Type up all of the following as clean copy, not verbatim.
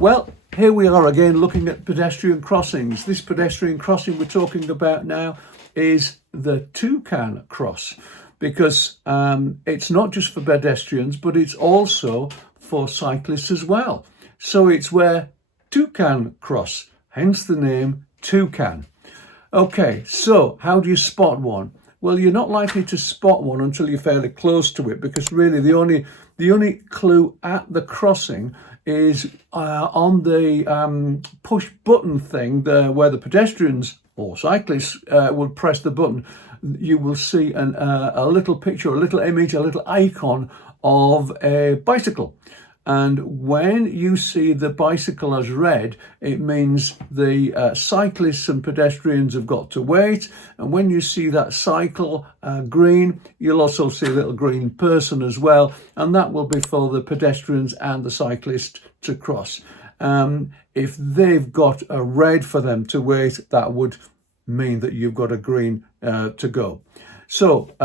Well, here we are again looking at pedestrian crossings. This pedestrian crossing we're talking about now is the Toucan Cross, because it's not just for pedestrians, but it's also for cyclists as well. So it's where two can cross, hence the name Toucan. Okay, so how do you spot one? Well, you're not likely to spot one until you're fairly close to it, because really the only clue at the crossing is on the push button thing there, where the pedestrians or cyclists will press the button. You will see a little picture, a little image, a little icon of a bicycle. And when you see the bicycle as red, it means the cyclists and pedestrians have got to wait. And when you see that cycle green, you'll also see a little green person as well. And that will be for the pedestrians and the cyclists to cross. If they've got a red for them to wait, that would mean that you've got a green to go. So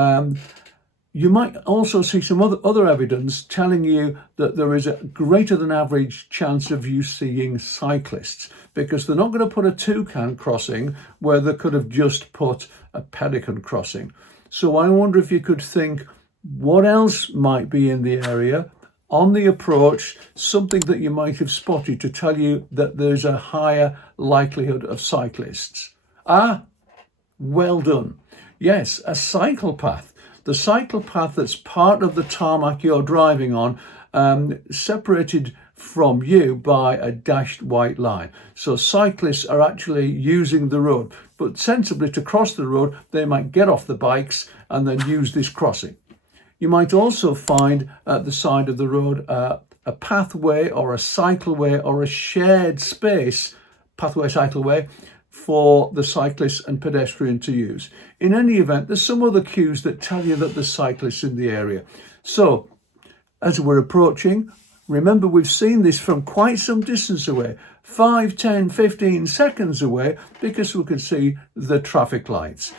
you might also see some other evidence telling you that there is a greater than average chance of you seeing cyclists, because they're not going to put a Toucan crossing where they could have just put a Pedestrian crossing. So I wonder if you could think what else might be in the area on the approach, something that you might have spotted to tell you that there's a higher likelihood of cyclists. Well done. Yes, a cycle path. The cycle path that's part of the tarmac you're driving on, separated from you by a dashed white line. So cyclists are actually using the road, but sensibly to cross the road, they might get off the bikes and then use this crossing. You might also find at the side of the road a pathway or a cycleway or a shared space, pathway, cycleway, for the cyclist and pedestrian to use. In any event, there's some other cues that tell you that there's cyclists in the area. So as we're approaching, remember we've seen this from quite some distance away, 5, 10, 15 seconds away, because we can see the traffic lights.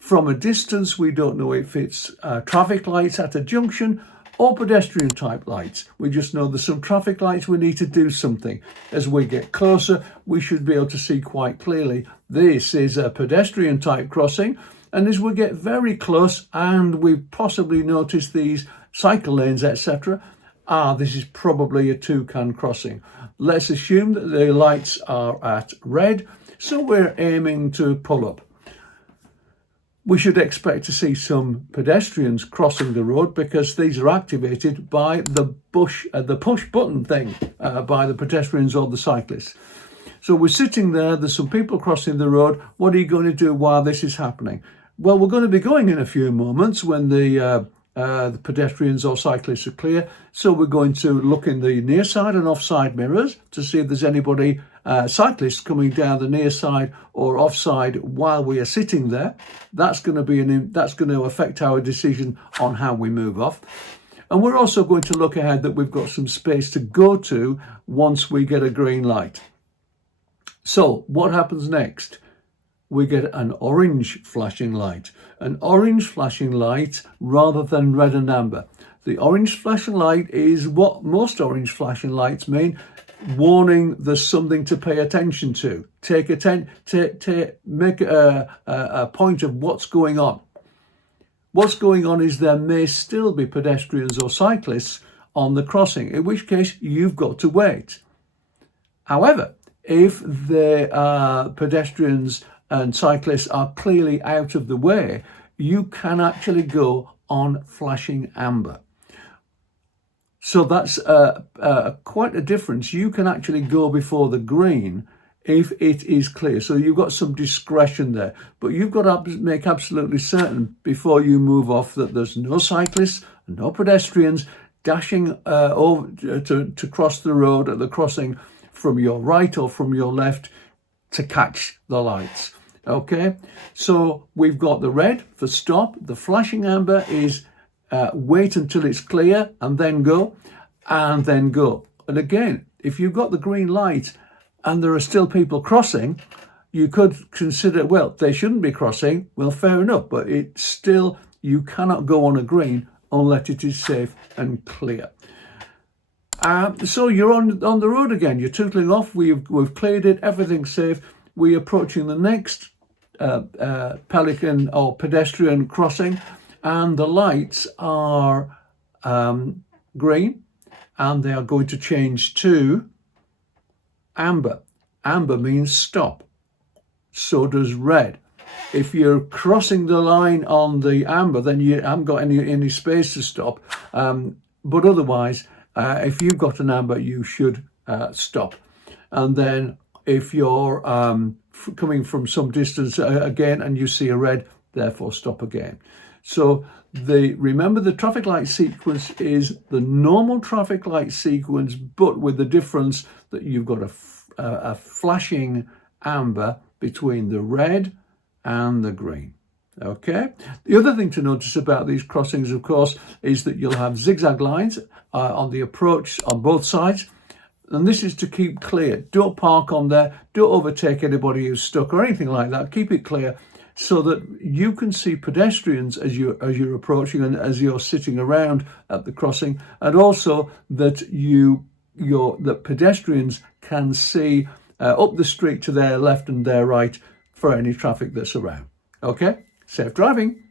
From a distance, we don't know if it's traffic lights at a junction or pedestrian type lights. We just know there's some traffic lights, we need to do something. As we get closer, we should be able to see quite clearly this is a pedestrian type crossing. And as we get very close and we've possibly noticed these cycle lanes, etc., this is probably a Toucan crossing. Let's assume that the lights are at red, so we're aiming to pull up. We should expect to see some pedestrians crossing the road, because these are activated by the push button thing by the pedestrians or the cyclists. So we're sitting there, there's some people crossing the road. What are you going to do while this is happening? Well, we're going to be going in a few moments when the pedestrians or cyclists are clear. So we're going to look in the near side and offside mirrors to see if there's anybody, cyclists coming down the near side or offside while we are sitting there. That's going to affect our decision on how we move off. And we're also going to look ahead that we've got some space to go to once we get a green light. So what happens next? We get an orange flashing light. An orange flashing light rather than red and amber. The orange flashing light is what most orange flashing lights mean, warning there's something to pay attention to. Make a point of what's going on. What's going on is there may still be pedestrians or cyclists on the crossing, in which case you've got to wait. However, if the pedestrians and cyclists are clearly out of the way, you can actually go on flashing amber. So that's quite a difference. You can actually go before the green if it is clear. So you've got some discretion there, but you've got to make absolutely certain before you move off that there's no cyclists, no pedestrians dashing over to cross the road at the crossing from your right or from your left to catch the lights. Okay, so we've got the red for stop. The flashing amber is wait until it's clear and then go, and then go. And again, if you've got the green light and there are still people crossing, you could consider, well, they shouldn't be crossing. Well, fair enough, but it's still, you cannot go on a green unless it is safe and clear. So you're on the road again. You're tootling off. We've cleared it. Everything's safe. We're approaching the next pelican or pedestrian crossing, and the lights are green, and they are going to change to amber. Amber means stop. So does red. If you're crossing the line on the amber, then you haven't got any space to stop. But otherwise, if you've got an amber, you should stop. And then if you're coming from some distance again and you see a red, therefore stop again. So remember the traffic light sequence is the normal traffic light sequence, but with the difference that you've got a flashing amber between the red and the green. Okay. The other thing to notice about these crossings, of course, is that you'll have zigzag lines on the approach on both sides. And this is to keep clear. Don't park on there. Don't overtake anybody who's stuck or anything like that. Keep it clear so that you can see pedestrians as you're approaching and as you're sitting around at the crossing, and also that that pedestrians can see up the street to their left and their right for any traffic that's around. Okay, safe driving.